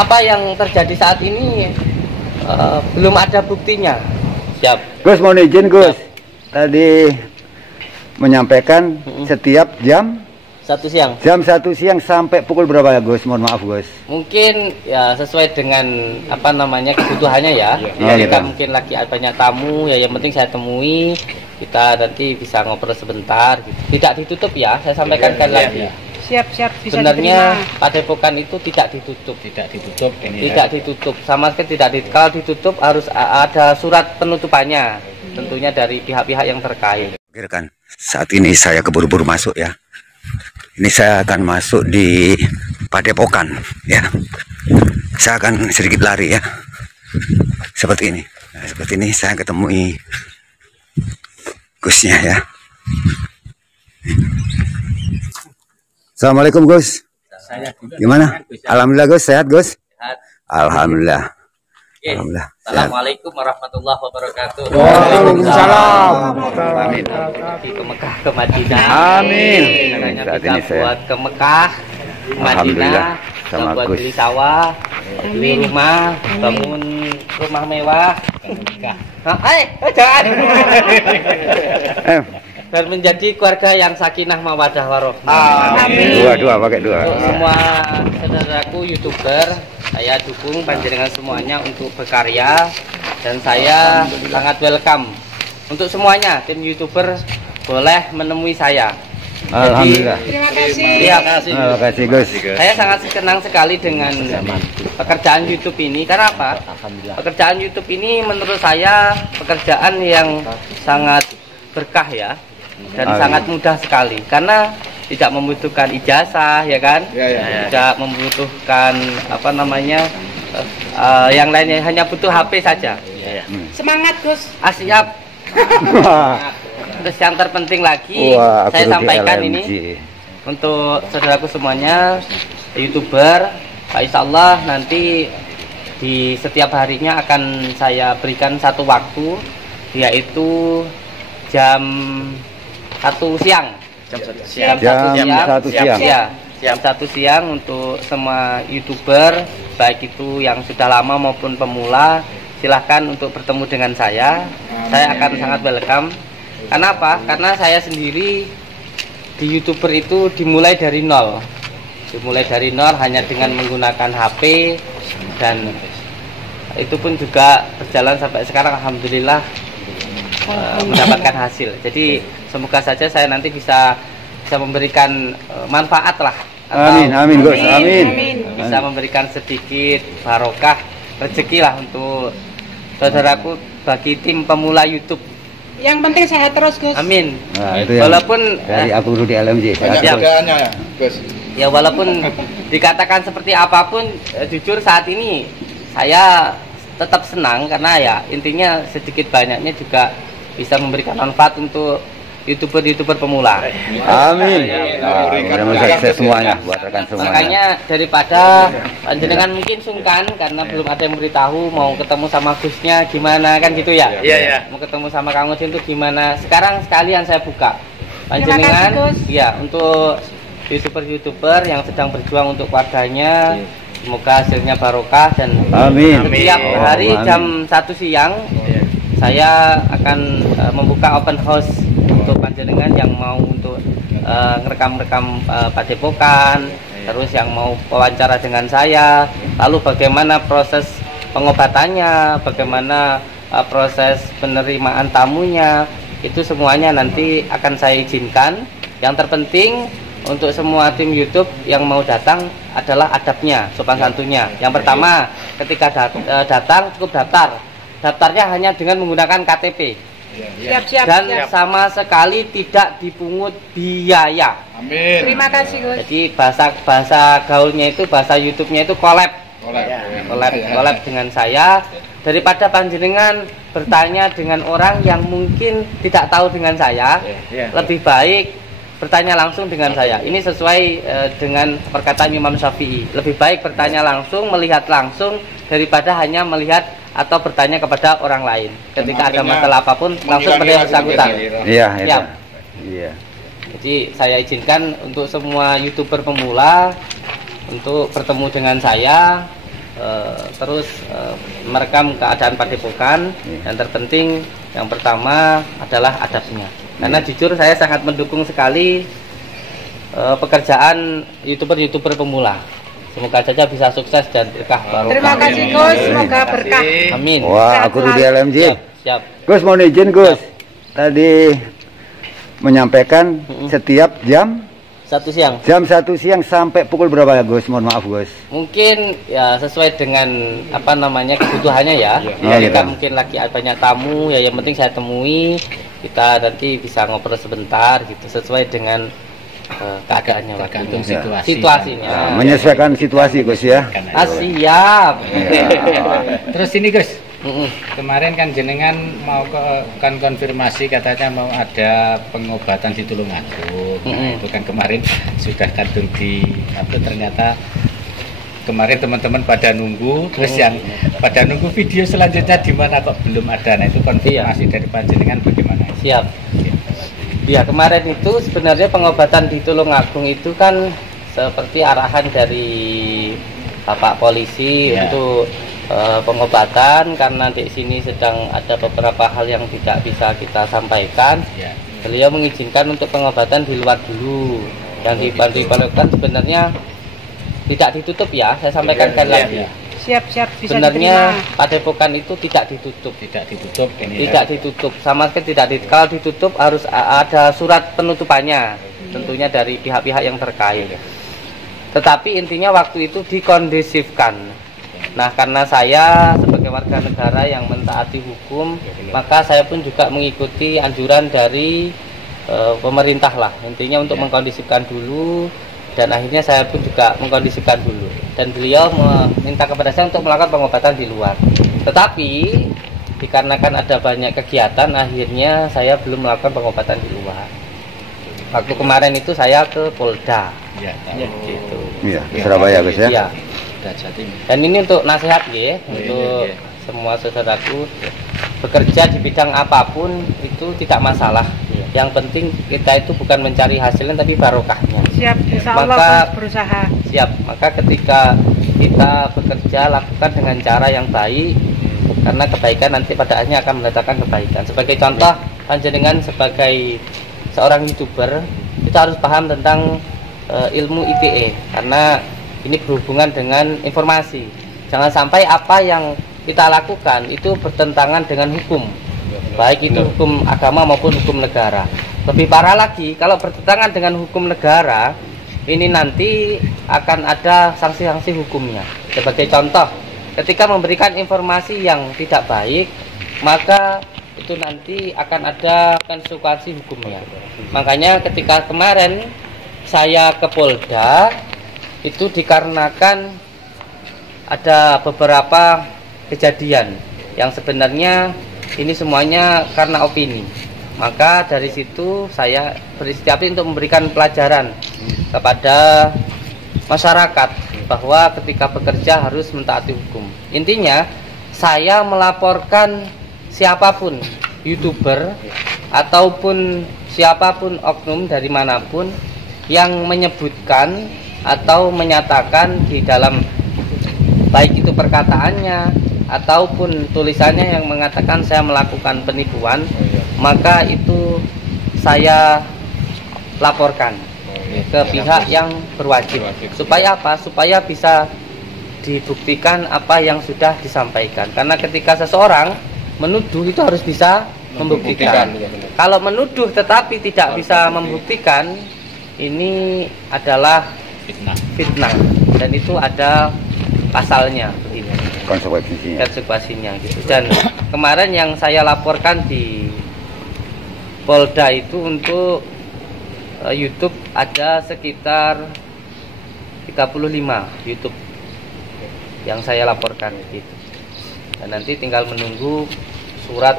apa yang terjadi saat ini belum ada buktinya. Siap. Gus, mau izin Gus. Tadi menyampaikan setiap jam 1 siang. Jam 1 siang sampai pukul berapa ya Gus? Mohon maaf Gus. Mungkin ya sesuai dengan apa namanya kebutuhannya ya. Kita mungkin lagi banyak tamu ya, yang penting saya temui, kita nanti bisa ngobrol sebentar gitu. Tidak ditutup ya, saya sampaikan lagi. Siap bisa sebenarnya diterima. Padepokan itu tidak ditutup sama sekali, tidak ditutup. Kalau ditutup harus ada surat penutupannya, tentunya dari pihak-pihak yang terkait. Oke rekan, saat ini saya keburu-buru masuk ya. Ini saya akan masuk di Padepokan ya. Saya akan sedikit lari ya. Seperti ini. Nah, seperti ini saya ketemu Gusnya ya. Assalamualaikum Gus. Gimana? Alhamdulillah Gus, sehat Gus? Sehat. Alhamdulillah. Oke. Alhamdulillah. Assalamualaikum warahmatullahi wabarakatuh. Waalaikumsalam. Amin. Ke Mekah, ke Madinah. Amin. Caranya Saat bisa ini saya buat ke Mekah, Alhamdulillah, Madinah, sama buat Gus. beli sawah, beli rumah, bangun rumah mewah. Jangan. Dan menjadi keluarga yang sakinah mawadah warohmah. Amin. Dua pakai dua. Untuk semua saudaraku YouTuber, saya dukung panjenengan semuanya untuk berkarya, dan saya sangat welcome untuk semuanya. Tim YouTuber boleh menemui saya. Alhamdulillah. Terima kasih. Terima kasih. Terima kasih Gus. Saya sangat senang sekali dengan pekerjaan YouTube ini. Karena apa? Pekerjaan YouTube ini menurut saya pekerjaan yang sangat berkah ya, dan sangat mudah sekali. Karena tidak membutuhkan ijazah ya kan, tidak membutuhkan apa namanya yang lainnya, hanya butuh HP saja. Semangat Gus. Siap. Terus yang terpenting lagi, saya aku sampaikan di LMG. ini untuk saudaraku semuanya YouTuber, insya Allah nanti di setiap harinya akan saya berikan satu waktu, yaitu jam 1 siang. Jam 1 siang. Jam 1 siang untuk semua YouTuber, baik itu yang sudah lama maupun pemula, silahkan untuk bertemu dengan saya. Saya akan sangat welcome. Karena apa? Karena saya sendiri di YouTuber itu dimulai dari nol. Dimulai dari nol hanya dengan menggunakan HP, dan itu pun juga berjalan sampai sekarang, alhamdulillah mendapatkan hasil. Jadi semoga saja saya nanti bisa memberikan manfaat lah. Amin Gus, amin. Bisa memberikan sedikit barokah rezeki lah untuk saudaraku, bagi tim pemula YouTube. Yang penting sehat terus Gus. Amin. Nah, itu yang Walaupun dari aku dulu di LMG. ya walaupun dikatakan seperti apapun, jujur saat ini saya tetap senang, karena ya intinya sedikit banyaknya juga bisa memberikan manfaat untuk YouTuber pemula. Amin. Mudah-mudahan sukses semuanya buat rekan semuanya. Makanya daripada panjenengan mungkin sungkan karena belum ada yang beritahu mau ketemu sama Gusnya gimana kan gitu ya. Iya. Mau ketemu sama Kang Udin itu gimana? Sekarang sekalian saya buka. Panjenengan ya, untuk YouTuber yang sedang berjuang untuk keluarganya, semoga hasilnya barokah, dan setiap hari jam 1 siang saya akan membuka open house untuk panjenengan yang mau untuk ngerekam-rekam Padepokan, terus yang mau wawancara dengan saya, lalu bagaimana proses pengobatannya, bagaimana proses penerimaan tamunya, itu semuanya nanti akan saya izinkan. Yang terpenting untuk semua tim YouTube yang mau datang adalah adabnya, sopan santunnya. Yang pertama, ketika datang cukup daftar. Daftarnya hanya dengan menggunakan KTP. Siap. Dan sama sekali tidak dipungut biaya. Amin. Terima kasih Gus. Jadi bahasa gaulnya itu, bahasa YouTube-nya itu collab dengan saya. Daripada panjenengan bertanya dengan orang yang mungkin tidak tahu dengan saya, lebih baik bertanya langsung dengan saya. Ini sesuai dengan perkataan Imam Syafi'i. Lebih baik bertanya langsung, melihat langsung, daripada hanya melihat atau bertanya kepada orang lain. Ketika ada masalah apapun, langsung pada yang bersangkutan. Iya. Jadi saya izinkan untuk semua YouTuber pemula untuk bertemu dengan saya. terus merekam keadaan Padepokan, dan terpenting yang pertama adalah adabnya. Karena jujur saya sangat mendukung sekali pekerjaan youtuber pemula. Semoga saja bisa sukses dan berkah barokah. Terima kasih Gus, semoga berkah. Amin. Wah, aku tuh di LMJ. Siap. Gus, mohon izin Gus. Tadi menyampaikan setiap jam 1 siang. jam 1 siang sampai pukul berapa ya Gus? Mohon maaf Gus. Mungkin ya sesuai dengan apa namanya kebutuhannya ya. Kita mungkin lagi banyak tamu ya, yang penting saya temui, kita nanti bisa ngobrol sebentar gitu sesuai dengan keadaannya, tergantung situasinya. Menyesuaikan situasi Gus ya. Siap. Terus ini Gus, kemarin kan jenengan mau kan konfirmasi katanya mau ada pengobatan di Tulungagung. Nah, itu kan kemarin sudah kadung di apa, ternyata kemarin teman-teman pada nunggu, terus yang pada nunggu video selanjutnya di mana kok belum ada. Nah, itu konfirmasi dari panjenengan bagaimana? Siap. Ya, kemarin itu sebenarnya pengobatan di Tulungagung itu kan seperti arahan dari Bapak Polisi untuk pengobatan, karena di sini sedang ada beberapa hal yang tidak bisa kita sampaikan. Beliau mengizinkan untuk pengobatan di luar dulu. Yang diperlukan sebenarnya tidak ditutup ya, saya sampaikan sekali lagi. Siap, bisa sebenarnya diterima. Padepokan itu tidak ditutup. Tidak ditutup, sama sekali tidak ditutup. Kalau ditutup harus ada surat penutupannya, tentunya dari pihak-pihak yang terkait. Tetapi intinya waktu itu dikondisifkan. Nah, karena saya sebagai warga negara yang mentaati hukum, maka saya pun juga mengikuti anjuran dari pemerintah lah, intinya untuk mengkondisikan dulu, dan akhirnya saya pun juga mengkondisikan dulu, dan beliau meminta kepada saya untuk melakukan pengobatan di luar. Tetapi dikarenakan ada banyak kegiatan, akhirnya saya belum melakukan pengobatan di luar. Waktu kemarin itu saya ke Polda, gitu. Iya, Surabaya Gus ya. Iya. Dan ini untuk nasihat ya, untuk semua saudaraku, bekerja di bidang apapun itu tidak masalah. Yang penting kita itu bukan mencari hasilnya tapi barokahnya. Siap, insya Allah Maka berusaha. Siap, maka ketika kita bekerja lakukan dengan cara yang baik, karena kebaikan nanti pada akhirnya akan mendatangkan kebaikan. Sebagai contoh, panjenengan sebagai seorang YouTuber kita harus paham tentang ilmu ITE, karena ini berhubungan dengan informasi. Jangan sampai apa yang kita lakukan itu bertentangan dengan hukum, baik itu hukum agama maupun hukum negara. Lebih parah lagi, kalau bertentangan dengan hukum negara, ini nanti akan ada sanksi-sanksi hukumnya. Sebagai contoh, ketika memberikan informasi yang tidak baik, maka itu nanti akan ada konsekuensi hukumnya. Makanya ketika kemarin saya ke Polda, itu dikarenakan ada beberapa kejadian yang sebenarnya ini semuanya karena opini. Maka dari situ saya berinisiatif untuk memberikan pelajaran kepada masyarakat bahwa ketika bekerja harus mentaati hukum. Intinya saya melaporkan siapapun YouTuber ataupun siapapun oknum dari manapun yang menyebutkan atau menyatakan di dalam baik itu perkataannya ataupun tulisannya yang mengatakan saya melakukan penipuan, maka itu saya laporkan ke pihak yang berwajib. Supaya apa? Supaya bisa dibuktikan apa yang sudah disampaikan. Karena ketika seseorang menuduh itu harus bisa membuktikan. Kalau menuduh tetapi tidak bisa membuktikan, ini adalah fitnah, dan itu ada pasalnya begini, konsekuensinya gitu. Dan kemarin yang saya laporkan di Polda itu untuk YouTube ada sekitar 35 YouTube yang saya laporkan gitu. Dan nanti tinggal menunggu surat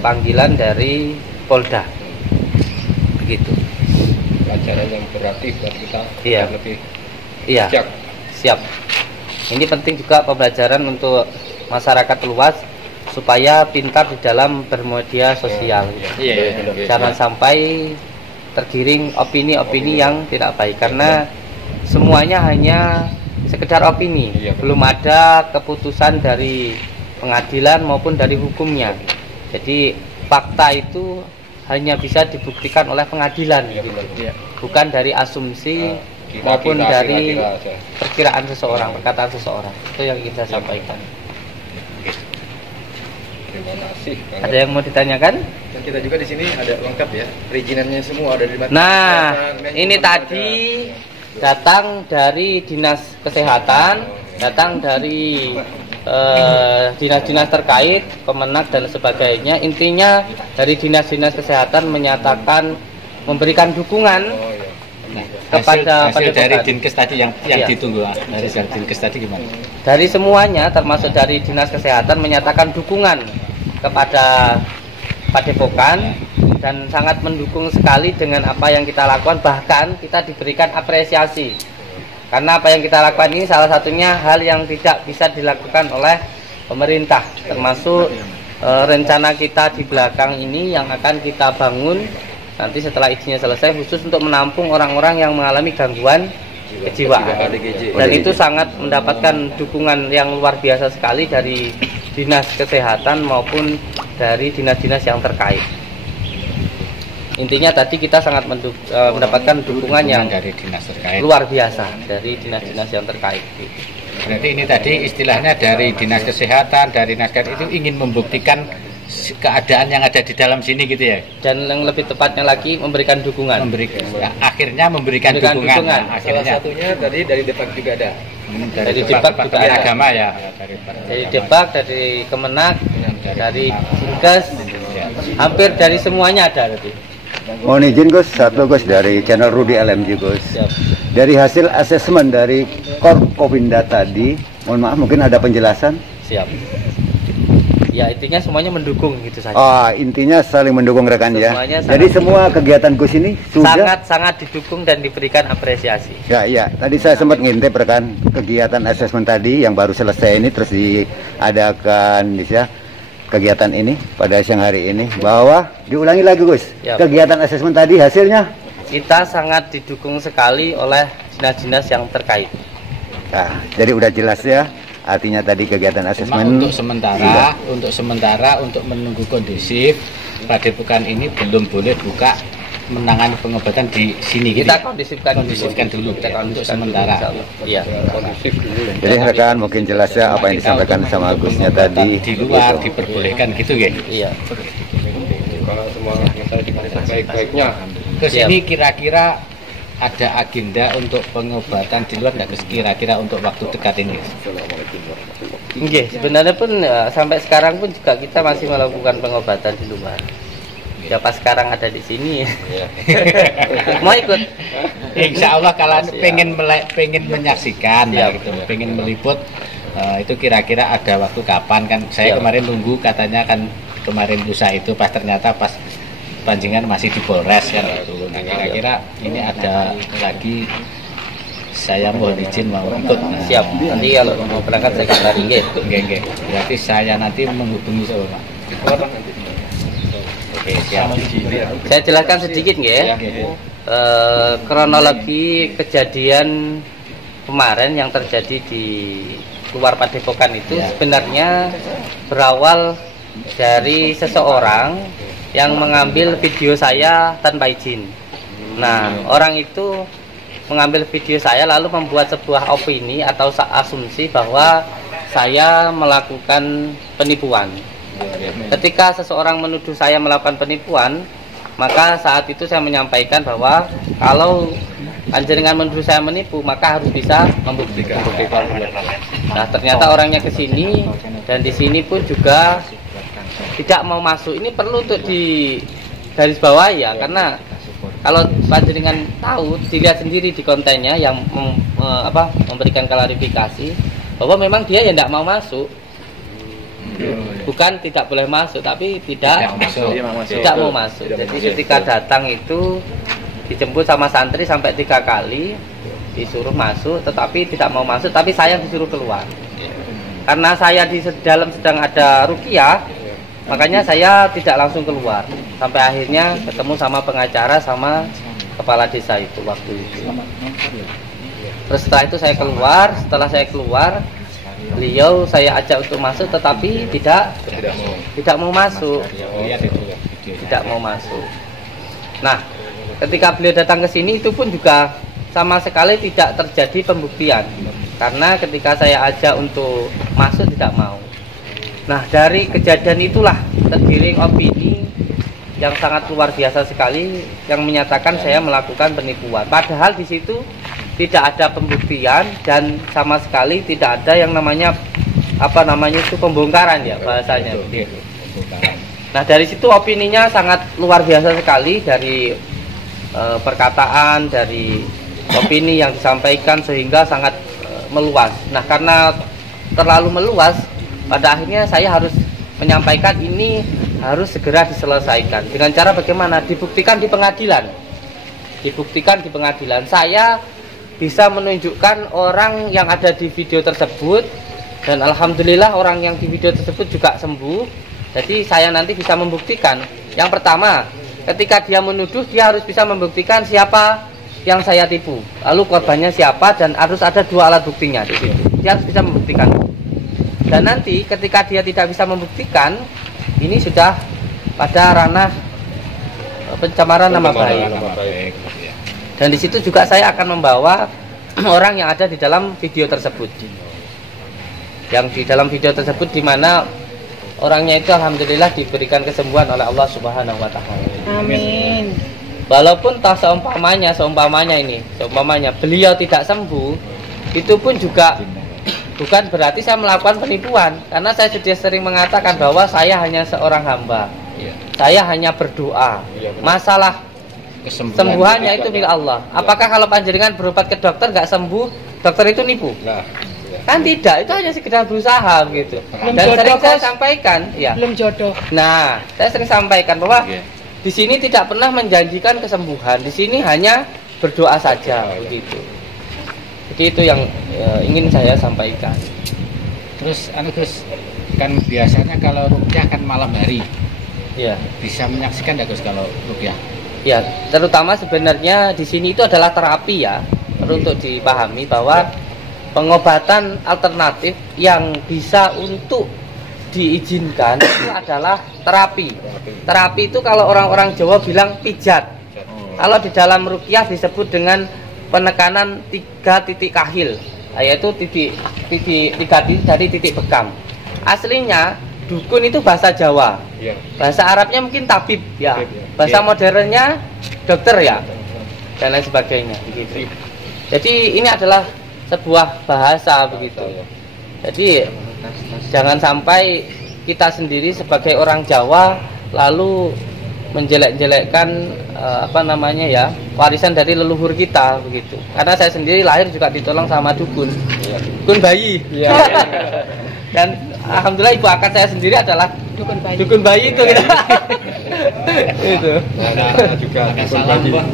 panggilan dari Polda begitu. Pelajaran yang berarti buat kita lebih siap. Ini penting juga pembelajaran untuk masyarakat luas supaya pintar di dalam bermedia sosial. Jangan sampai tergiring opini-opini yang tidak baik, karena semuanya hanya sekedar opini, belum ada keputusan dari pengadilan maupun dari hukumnya. Jadi fakta itu hanya bisa dibuktikan oleh pengadilan, bukan dari asumsi maupun dari perkiraan seseorang, perkataan seseorang. Itu yang ingin saya sampaikan. Terima kasih. Ada yang mau ditanyakan? Dan kita juga di sini ada lengkap ya, perizinannya semua ada di mana. Nah, ini tadi datang dari dinas kesehatan, datang dari dinas-dinas terkait, Kemenak dan sebagainya. Intinya dari dinas-dinas kesehatan menyatakan memberikan dukungan kepada hasil dari padepokan. Dinkes tadi yang ditunggu. Dari Dinkes tadi gimana? Dari semuanya termasuk dari dinas kesehatan menyatakan dukungan kepada padepokan dan sangat mendukung sekali dengan apa yang kita lakukan, bahkan kita diberikan apresiasi karena apa yang kita lakukan ini salah satunya hal yang tidak bisa dilakukan oleh pemerintah, termasuk rencana kita di belakang ini yang akan kita bangun nanti setelah izinnya selesai khusus untuk menampung orang-orang yang mengalami gangguan kejiwaan, dan itu sangat mendapatkan dukungan yang luar biasa sekali dari dinas kesehatan maupun dari dinas-dinas yang terkait. Intinya tadi kita sangat mendapatkan dukungan yang dari dinas terkait luar biasa dari dinas-dinas yang terkait. Berarti ini tadi istilahnya dari dinas kesehatan, dari dinas kesehatan itu ingin membuktikan keadaan yang ada di dalam sini gitu ya. Dan yang lebih tepatnya lagi memberikan dukungan. Akhirnya memberikan dukungan. Nah, salah satunya tadi dari Depak juga ada. Dari Depak juga ada. Agama ya. Dari Depak, dari Kemenak, dari Dinkes, hampir dari semuanya ada tadi. Mohon izin Gus, satu Gus dari channel Rudy LMG Gus. Siap. Dari hasil asesmen dari Korpopinda tadi, mohon maaf mungkin ada penjelasan. Siap. Ya intinya semuanya mendukung gitu saja. Oh, intinya saling mendukung rekan ya. Jadi semua kegiatan Gus ini sudah sangat didukung dan diberikan apresiasi. Ya, iya. Tadi saya sempat ngintip rekan kegiatan asesmen tadi yang baru selesai ini terus diadakan ya kegiatan ini pada siang hari ini bahwa diulangi lagi Gus. Yap. Kegiatan asesmen tadi hasilnya kita sangat didukung sekali oleh dinas-dinas yang terkait. Nah, jadi udah jelas ya. Artinya tadi kegiatan asesmen untuk sementara untuk menunggu kondusif padepokan ini belum boleh buka menangani pengobatan di sini. Kita kondusifkan dulu untuk sementara. Iya. Kondusif dulu. Jadi rekan mungkin jelas ya apa yang disampaikan sama Gusnya tadi. Di luar diperbolehkan gitu ya. Iya. Kalau semua baik-baiknya. Terus ini kira-kira ada agenda untuk pengobatan di luar nggak, kira-kira untuk waktu dekat ini? Oke, sebenarnya pun sampai sekarang pun juga kita masih melakukan pengobatan di luar. Ya pas sekarang ada di sini. Mau ikut? Insya Allah kalau pengen menyaksikan, ya, gitu, pengen meliput, itu kira-kira ada waktu kapan kan? Saya kemarin nunggu katanya kan kemarin lusa itu pas ternyata pas pancingan masih di Polres kan gitu. Nah, kira-kira ini ada lagi saya mohon izin mau ikut. Nah, siap. Nanti kalau mau berangkat saya kabari nggih. Nggih. Berarti saya nanti menghubungi Pak. Oke, siap. Saya jelaskan sedikit nggih. Kronologi kejadian kemarin yang terjadi di luar Padepokan itu sebenarnya berawal dari seseorang yang mengambil video saya tanpa izin. Nah, orang itu mengambil video saya lalu membuat sebuah opini atau asumsi bahwa saya melakukan penipuan. Ketika seseorang menuduh saya melakukan penipuan, maka saat itu saya menyampaikan bahwa kalau panjenengan menuduh saya menipu, maka harus bisa membuktikan. Nah, ternyata orangnya ke sini dan di sini pun juga tidak mau masuk. Ini perlu untuk di garis bawah ya, karena kalau panjenengan tahu, dilihat sendiri di kontennya yang memberikan klarifikasi bahwa memang dia ya tidak mau masuk. Bukan tidak boleh masuk, tapi tidak mau masuk. Jadi ketika datang itu dijemput sama santri sampai 3 kali, disuruh masuk, tetapi tidak mau masuk, tapi saya disuruh keluar. Karena saya di dalam sedang ada ruqyah, makanya saya tidak langsung keluar. Sampai akhirnya ketemu sama pengacara sama kepala desa itu waktu itu. Terus setelah itu saya keluar. Setelah saya keluar, beliau saya ajak untuk masuk, tetapi tidak mau masuk. Tidak mau masuk. Nah, ketika beliau datang ke sini itu pun juga sama sekali tidak terjadi pembuktian. Karena ketika saya ajak untuk masuk tidak mau. Nah, dari kejadian itulah tergiring opini yang sangat luar biasa sekali yang menyatakan saya melakukan penipuan. Padahal di situ tidak ada pembuktian dan sama sekali tidak ada yang namanya itu pembongkaran ya bahasanya. Nah, dari situ opininya sangat luar biasa sekali dari perkataan, dari opini yang disampaikan sehingga sangat meluas. Nah, karena terlalu meluas, pada akhirnya saya harus menyampaikan ini harus segera diselesaikan. Dengan cara bagaimana? Dibuktikan di pengadilan. Dibuktikan di pengadilan. Saya bisa menunjukkan orang yang ada di video tersebut dan alhamdulillah orang yang di video tersebut juga sembuh. Jadi saya nanti bisa membuktikan. Yang pertama, ketika dia menuduh, dia harus bisa membuktikan siapa yang saya tipu. Lalu korbannya siapa dan harus ada 2 alat buktinya di situ. Dia harus bisa membuktikan. Dan nanti ketika dia tidak bisa membuktikan, ini sudah pada ranah pencemaran nama baik. Dan di situ juga saya akan membawa orang yang ada di dalam video tersebut. Yang di dalam video tersebut di mana orangnya itu alhamdulillah diberikan kesembuhan oleh Allah Subhanahu wa taala. Amin. Walaupun toh seumpamanya beliau tidak sembuh, itu pun juga bukan berarti saya melakukan penipuan, karena saya sudah sering mengatakan bahwa saya hanya seorang hamba. Saya hanya berdoa. Masalah kesembuhannya itu milik Allah. Apakah kalau panjenengan berobat ke dokter nggak sembuh, dokter itu nipu? Kan tidak, itu hanya sekedar berusaha begitu. Dan sering saya sampaikan, ya. Belum jodoh. Nah, saya sering sampaikan bahwa di sini tidak pernah menjanjikan kesembuhan. Di sini hanya berdoa saja begitu. Jadi itu yang ingin saya sampaikan. Terus Gus, kan biasanya kalau ruqyah kan malam hari. Ya. Bisa menyaksikan enggak Gus kalau ruqyah? Ya, terutama sebenarnya di sini itu adalah terapi ya. Perlu untuk dipahami bahwa pengobatan alternatif yang bisa untuk diizinkan itu adalah terapi. Terapi itu kalau orang-orang Jawa bilang pijat. Kalau di dalam ruqyah disebut dengan penekanan 3 titik kahil, yaitu titik 3 titik dari titik bekam. Aslinya dukun itu bahasa Jawa, bahasa Arabnya mungkin tabib ya, bahasa modernnya dokter ya, dan lain sebagainya begitu. Jadi ini adalah sebuah bahasa begitu. Jadi jangan sampai kita sendiri sebagai orang Jawa lalu menjelek-jelekkan warisan dari leluhur kita begitu. Karena saya sendiri lahir juga ditolong sama dukun bayi. Dan alhamdulillah ibu akad saya sendiri adalah dukun bayi itu gitu. Itu. Juga salam Pak.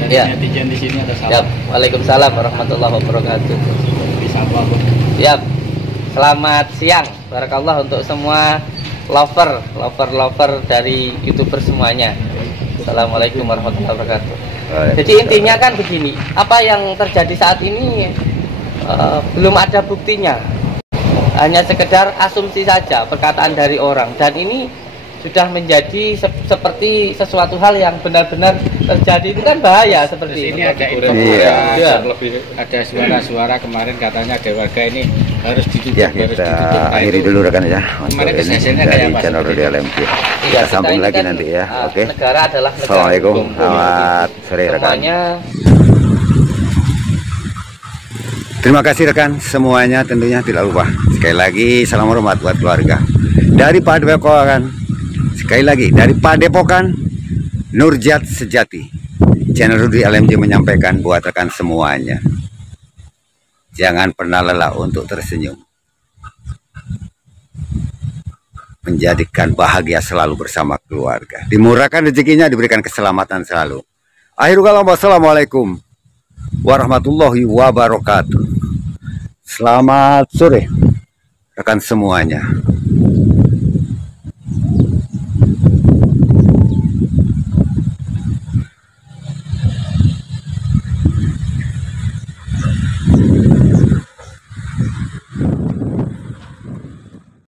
Dari netizen di sini ada salam. Ya, waalaikumsalam warahmatullahi wabarakatuh. Disapa Bu. Ya. Selamat siang. Barakallah untuk semua lover dari YouTuber semuanya. Assalamualaikum warahmatullahi wabarakatuh. Jadi intinya kan begini, apa yang terjadi saat ini belum ada buktinya, hanya sekedar asumsi saja, perkataan dari orang, dan ini sudah menjadi seperti sesuatu hal yang benar-benar terjadi. Itu kan bahaya seperti ini. Ada info, ada suara-suara kemarin katanya ada warga ini harus ditutup. Ya, kita akhiri dulu rekan ya untuk ini dari channel Rudy LMJ. Kita sambung lagi nanti ya. Oke. Negara adalah negara. Assalamualaikum, selamat sore rekan. Semuanya. Terima kasih rekan semuanya, tentunya tidak lupa sekali lagi salam hormat buat keluarga dari Padepokan. Sekali lagi dari Padepokan Nurjat Sejati, channel Rudy LMJ menyampaikan buat rekan semuanya, jangan pernah lelah untuk tersenyum, menjadikan bahagia selalu bersama keluarga, dimurahkan rezekinya, diberikan keselamatan selalu. Akhirul kalam, wassalamualaikum warahmatullahi wabarakatuh. Selamat sore rekan semuanya.